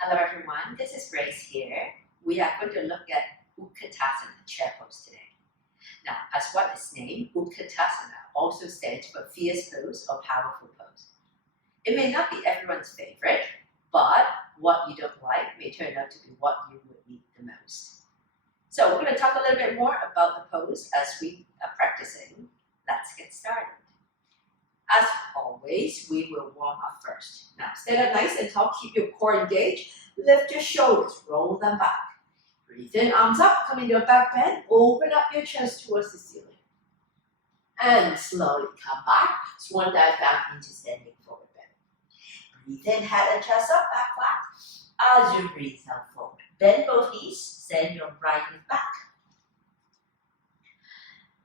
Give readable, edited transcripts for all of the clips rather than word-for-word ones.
Hello everyone, this is Grace here. We are going to look at Ukatasana Chair pose today. Now, as what is named, Ukatasana also stands for fierce pose or powerful pose. It may not be everyone's favorite, but what you don't like may turn out to be what you would need the most. So we're going to talk a little bit more about the pose as we are practicing. Let's get started. As always, we will warm up first. Now, stand up nice and tall, keep your core engaged, lift your shoulders, roll them back. Breathe in, arms up, come into a back bend, open up your chest towards the ceiling. And slowly come back, swan dive down into standing forward bend. Breathe in, head and chest up, back flat. As you breathe out forward, bend both knees, send your right knee back.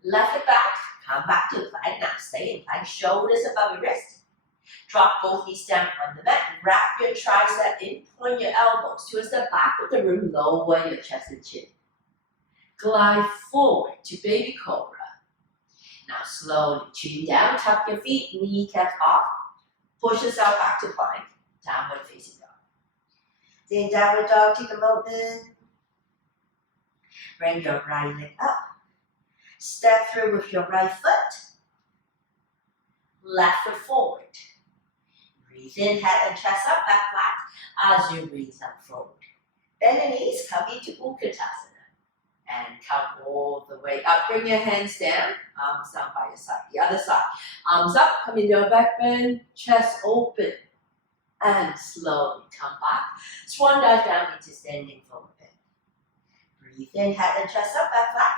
Left it back, come back to plank. Now stay in plank, shoulders above your wrist. Drop both knees down on the mat, wrap your tricep in, point your elbows towards the back of the room, lower your chest and chin. Glide forward to baby cobra. Now slowly, chin down, tuck your feet, kneecaps off. Push yourself back to plank, downward facing dog. Then downward dog, take a moment. Bring your right leg up. Step through with your right foot. Left foot forward. Breathe in, head and chest up, back flat. As you breathe out forward. Bend the knees, come into Ukatasana. And come all the way up. Bring your hands down, arms down by your side. The other side. Arms up, come into a back bend, chest open. And slowly come back. Swan dive down into standing forward bend. Breathe in, head and chest up, back flat.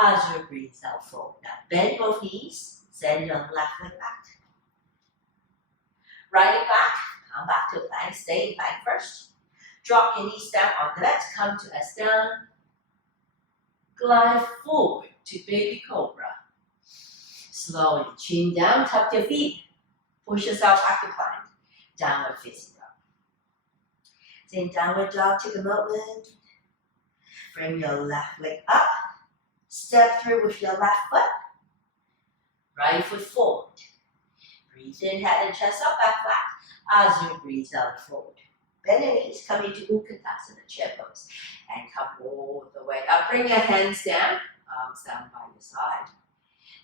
As you breathe out forward. Now bend both knees, send your left leg back. Right leg back, come back to plank, stay in plank first. Drop your knees down on the mat, come to S down. Glide forward to baby cobra. Slowly, chin down, tuck your feet. Push yourself back to plank. Downward facing dog. Then downward dog, take a moment. Bring your left leg up. Step through with your left foot. Right foot forward. Breathe in, head and chest up, back flat. As you breathe out forward. Bend your knees, come into Ukatasana Chair pose. And come all the way up. Bring your hands down, arms down by your side.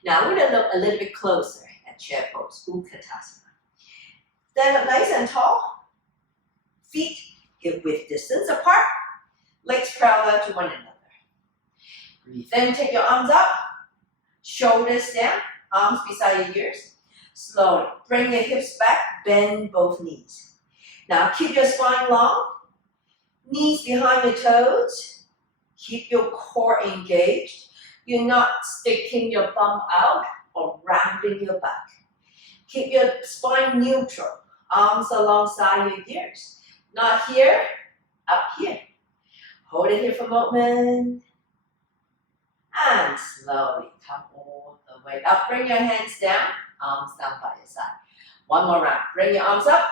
Now we're going to look a little bit closer at Chair pose, Ukatasana. Stand up nice and tall. Feet hip width distance apart. Legs parallel to one another. Breathe in, take your arms up, shoulders down, arms beside your ears. Slowly, bring your hips back, bend both knees. Now keep your spine long, knees behind your toes. Keep your core engaged. You're not sticking your bum out or rounding your back. Keep your spine neutral, arms alongside your ears. Not here, up here. Hold it here for a moment. And slowly come all the way up. Bring your hands down, arms down by your side. One more round. Bring your arms up.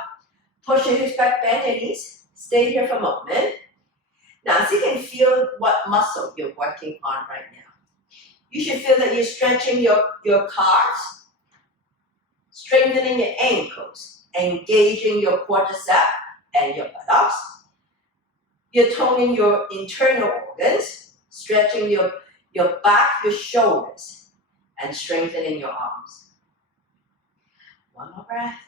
Push your hips back, bend your knees. Stay here for a moment. Now, so you can feel what muscle you're working on right now. You should feel that you're stretching your calves, strengthening your ankles, engaging your quadricep and your buttocks. You're toning your internal organs, stretching your back, your shoulders, and strengthening your arms. One more breath.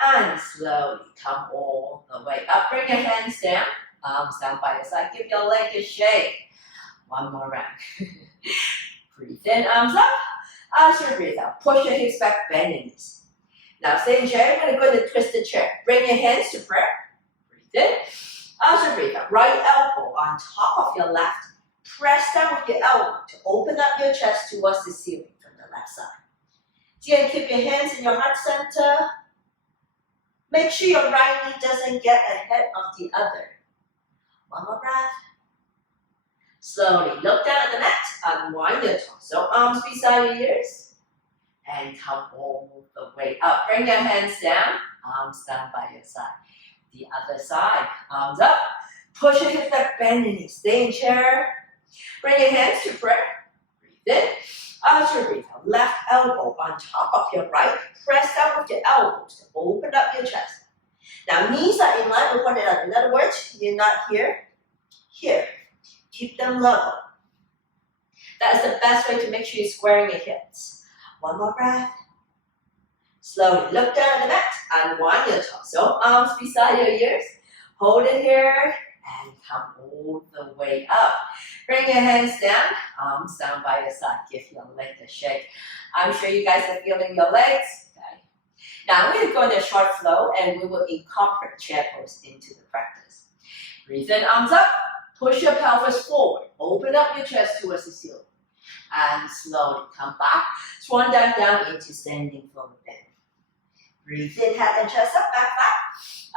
And slowly come all the way up. Bring your hands down, arms down by your side. Give your leg a shake. One more round. Breathe in, arms up. As you breathe out, push your hips back, bend your knees. Now stay in chair. We're going to go into twisted chair. Bring your hands to prayer. Breathe in. As you breathe out, right elbow on top of your left. Press down with your elbow to open up your chest towards the ceiling from the left side. Again, keep your hands in your heart center. Make sure your right knee doesn't get ahead of the other. One more breath. Slowly look down at the mat. Unwind your torso, arms beside your ears. And come all the way up. Bring your hands down, arms down by your side. The other side, arms up. Push your hips back, bend your knees. Stay in chair. Bring your hands to prayer. Breathe in. As you breathe out, left elbow on top of your right. Press down with your elbows to open up your chest. Now knees are in line with one another. In other words, you're not here, here. Keep them level. That is the best way to make sure you're squaring your hips. One more breath. Slowly look down at the mat. Unwind your torso, arms beside your ears. Hold it here and come all the way up. Bring your hands down, arms down by your side. Give your leg a shake. I'm sure you guys are feeling your legs. Okay. Now we're going to short flow and we will incorporate chair pose into the practice. Breathe in, arms up. Push your pelvis forward. Open up your chest towards the ceiling. And slowly come back. Swan dive down into standing forward bend. Breathe in, head and chest up, back, back.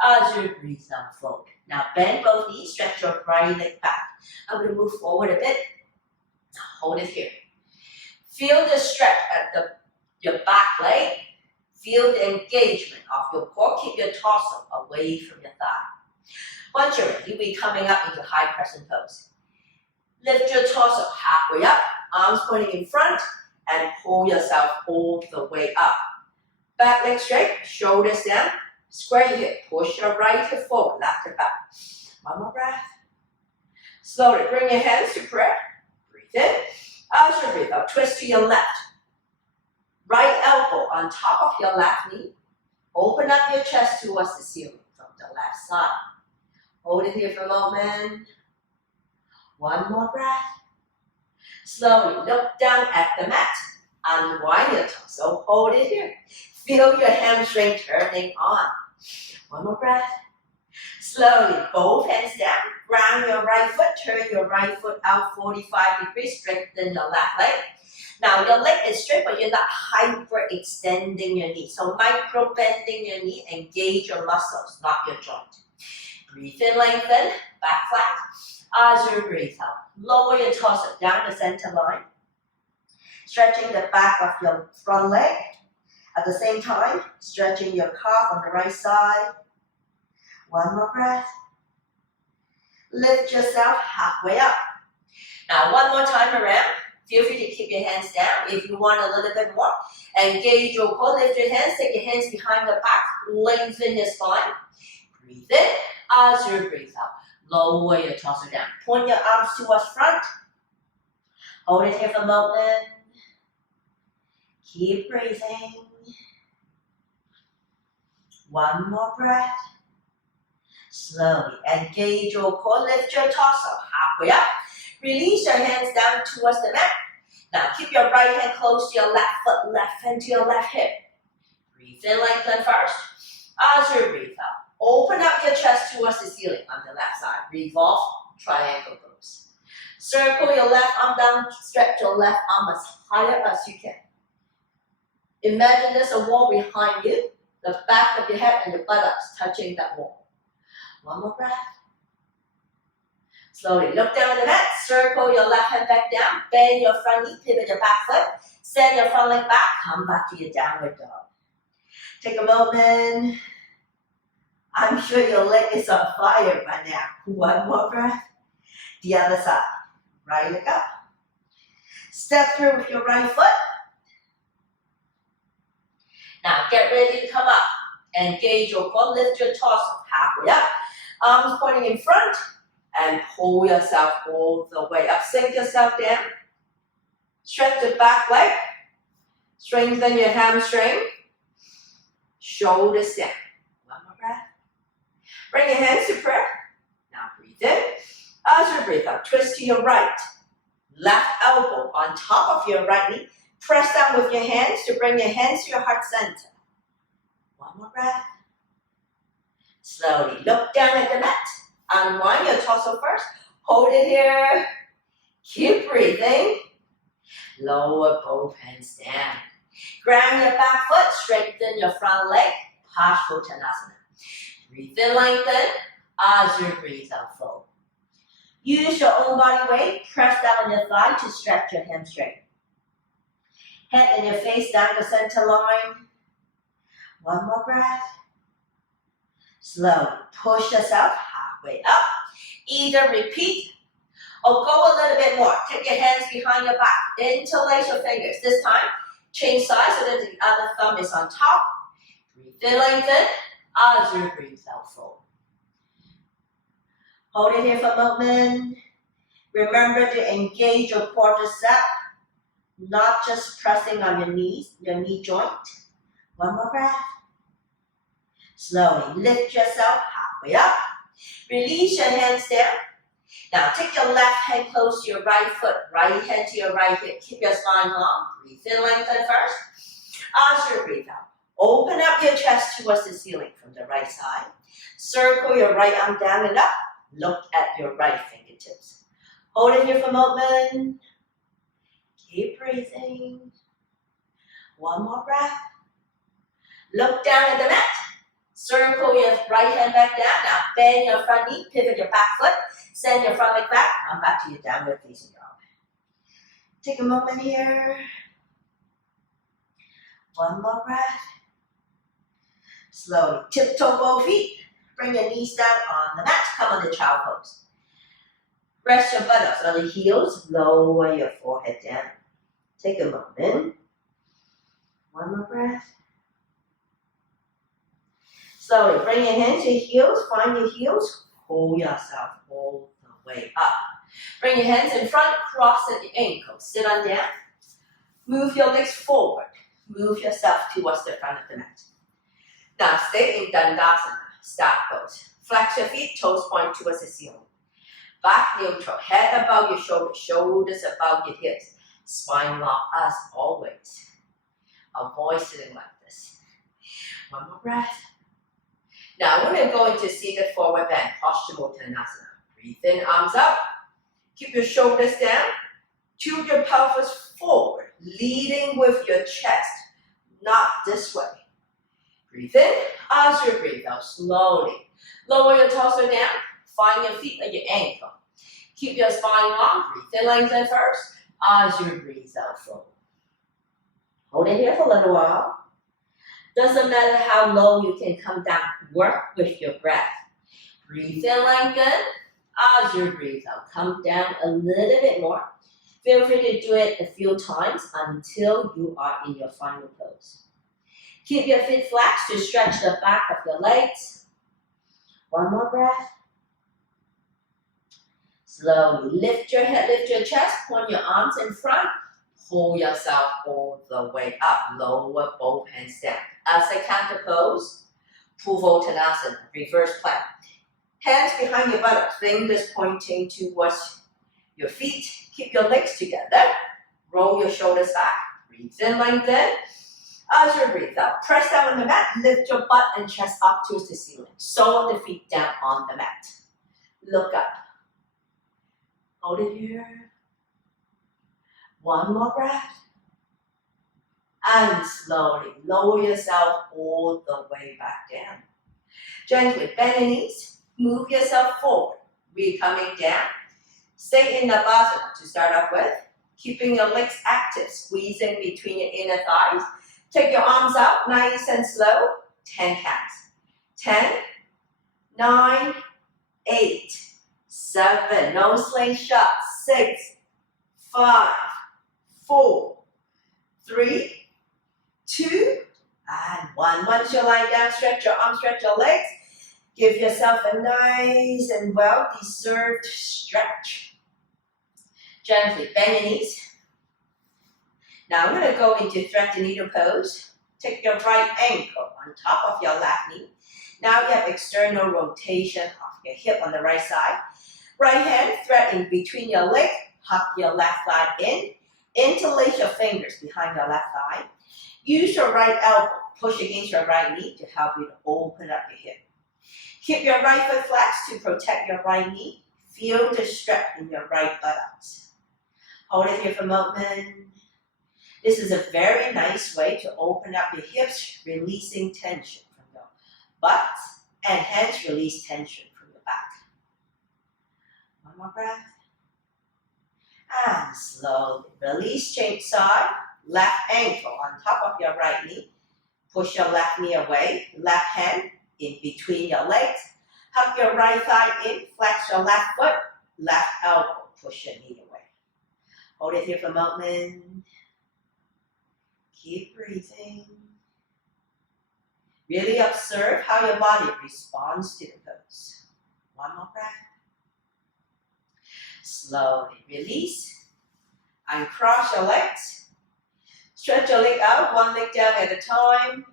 As you breathe down, forward. Now bend both knees, stretch your right leg back. I'm going to move forward a bit. Now hold it here. Feel the stretch at your back leg. Feel the engagement of your core. Keep your torso away from your thigh. Once you're ready, you'll be coming up into high crescent pose. Lift your torso halfway up, arms pointing in front, and pull yourself all the way up. Back leg straight, shoulders down, square your hip, push your right hip forward, left hip up. One more breath. Slowly bring your hands to prayer. Breathe in. As you breathe out, twist to your left. Right elbow on top of your left knee. Open up your chest towards the ceiling from the left side. Hold it here for a moment. One more breath. Slowly look down at the mat. Unwind your torso. Hold it here. Feel your hamstring turning on. One more breath. Slowly, both hands down. Ground your right foot. Turn your right foot out 45 degrees. Straighten your left leg. Now your leg is straight, but you're not hyper extending your knee. So micro bending your knee. Engage your muscles, not your joint. Breathe in, lengthen. Back flat. As you breathe out, lower your torso down the center line. Stretching the back of your front leg. At the same time, stretching your calf on the right side. One more breath. Lift yourself halfway up. Now one more time around. Feel free to keep your hands down if you want a little bit more. Engage your core, lift your hands, take your hands behind the back, lengthen your spine. Breathe in as you breathe out. Lower your torso down. Point your arms towards front. Hold it here for a moment. Keep breathing. One more breath. Slowly engage your core, lift your torso halfway up. Release your hands down towards the mat. Now keep your right hand close to your left foot, left hand to your left hip. Breathe in, lengthen first. As you breathe out, open up your chest towards the ceiling on the left side. Revolve, triangle pose. Circle your left arm down, stretch your left arm as higher as you can. Imagine there's a wall behind you, the back of your head and your buttocks touching that wall. One more breath. Slowly look down at the mat, circle your left hand back down, bend your front knee, pivot your back foot, send your front leg back, come back to your downward dog. Take a moment. I'm sure your leg is on fire by now. One more breath. The other side. Right leg up. Step through with your right foot. Now get ready to come up. Engage your core, lift your torso halfway up. Arms pointing in front. And pull yourself all the way up. Sink yourself down. Stretch the back leg. Strengthen your hamstring. Shoulders down. One more breath. Bring your hands to prayer. Now breathe in. As you breathe out, twist to your right. Left elbow on top of your right knee. Press down with your hands to bring your hands to your heart center. One more breath. Slowly look down at the mat. Unwind your torso first. Hold it here. Keep breathing. Lower both hands down. Ground your back foot. Straighten your front leg. Parsvottanasana. Breathe in, lengthen. As you breathe out, fold. Use your own body weight. Press down on your thigh to stretch your hamstring. Head and your face down the center line. One more breath. Slowly push yourself halfway up. Either repeat or go a little bit more. Take your hands behind your back. Interlace your fingers. This time, change sides so that the other thumb is on top. Breathe in, lengthen. As you breathe out, fold. Hold it here for a moment. Remember to engage your quadricep, not just pressing on your knees, your knee joint. One more breath. Slowly lift yourself halfway up. Release your hands down. Now take your left hand close to your right foot, right hand to your right hip. Keep your spine long. Breathe in, lengthen first. As you breathe out, open up your chest towards the ceiling from the right side. Circle your right arm down and up. Look at your right fingertips. Hold it here for a moment. Keep breathing. One more breath. Look down at the mat. Circle your right hand back down. Now bend your front knee, pivot your back foot, send your front leg back, and back to your downward facing dog. Take a moment here. One more breath. Slowly tiptoe both feet. Bring your knees down on the mat. Come on to child pose. Rest your buttocks on the heels. Lower your forehead down. Take a moment. One more breath. Slowly bring your hands to your heels. Find your heels. Pull yourself all the way up. Bring your hands in front. Cross at the ankles. Sit on down. Move your legs forward. Move yourself towards the front of the mat. Now stay in Dandasana. Start pose. Flex your feet. Toes point towards the ceiling. Back neutral. Head above your shoulders. Shoulders above your hips. Spine long as always. Avoid sitting like this. One more breath. Now we're going to go into seated forward bend, posture Ukatasana. Breathe in, arms up. Keep your shoulders down. Tilt your pelvis forward, leading with your chest, not this way. Breathe in, as you breathe out, slowly. Lower your torso down, find your feet at your ankle. Keep your spine long, breathe in, lengthen first, as you breathe out, fold. Hold it here for a little while. Doesn't matter how low you can come down, work with your breath. Breathe in, lengthen, as you breathe out, come down a little bit more. Feel free to do it a few times until you are in your final pose. Keep your feet flat to stretch the back of your legs. One more breath. Slowly lift your head, lift your chest, point your arms in front. Pull yourself all the way up. Lower both hands down. As a counter pose, Ukatasana, reverse plank. Hands behind your buttocks, fingers pointing towards your feet. Keep your legs together. Roll your shoulders back. Breathe in, lengthen. As you breathe out, press down on the mat. Lift your butt and chest up towards the ceiling. Sole the feet down on the mat. Look up. Hold it here. One more breath. And slowly lower yourself all the way back down. Gently bend your knees. Move yourself forward. We're coming down. Stay in Navasana to start off with. Keeping your legs active, squeezing between your inner thighs. Take your arms out, nice and slow. 10 counts. 10, 9, 8, 7, no slingshot. 6, 5, 4, 3, 2, and 1. Once you lie down, stretch your arms, stretch your legs. Give yourself a nice and well-deserved stretch. Gently bend your knees. Now I'm going to go into thread the needle pose. Take your right ankle on top of your left knee. Now you have external rotation of your hip on the right side. Right hand thread in between your leg. Hug your left thigh in. Interlace your fingers behind your left thigh. Use your right elbow. Push against your right knee to help you to open up your hip. Keep your right foot flexed to protect your right knee. Feel the stretch in your right buttocks. Hold it here for a moment. This is a very nice way to open up your hips, releasing tension from your butt, and hence release tension from your back. One more breath. And slowly release, change side. Left ankle on top of your right knee. Push your left knee away. Left hand in between your legs. Hug your right thigh in. Flex your left foot. Left elbow. Push your knee away. Hold it here for a moment. Keep breathing. Really observe how your body responds to the pose. One more breath. Slowly release. Uncross your legs. Stretch your leg out, one leg down at a time.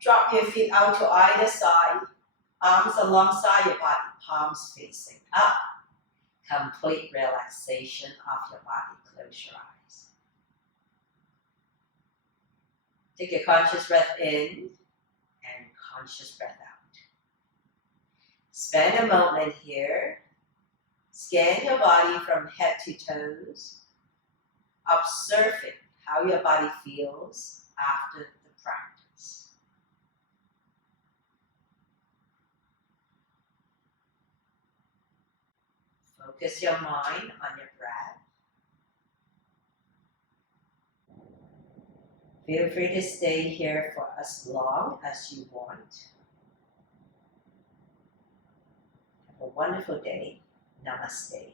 Drop your feet out to either side. Arms alongside your body, palms facing up. Complete relaxation of your body. Close your eyes. Take a conscious breath in and conscious breath out. Spend a moment here. Scan your body from head to toes, observing how your body feels after the practice. Focus your mind on your breath. Feel free to stay here for as long as you want. Have a wonderful day. Namaste.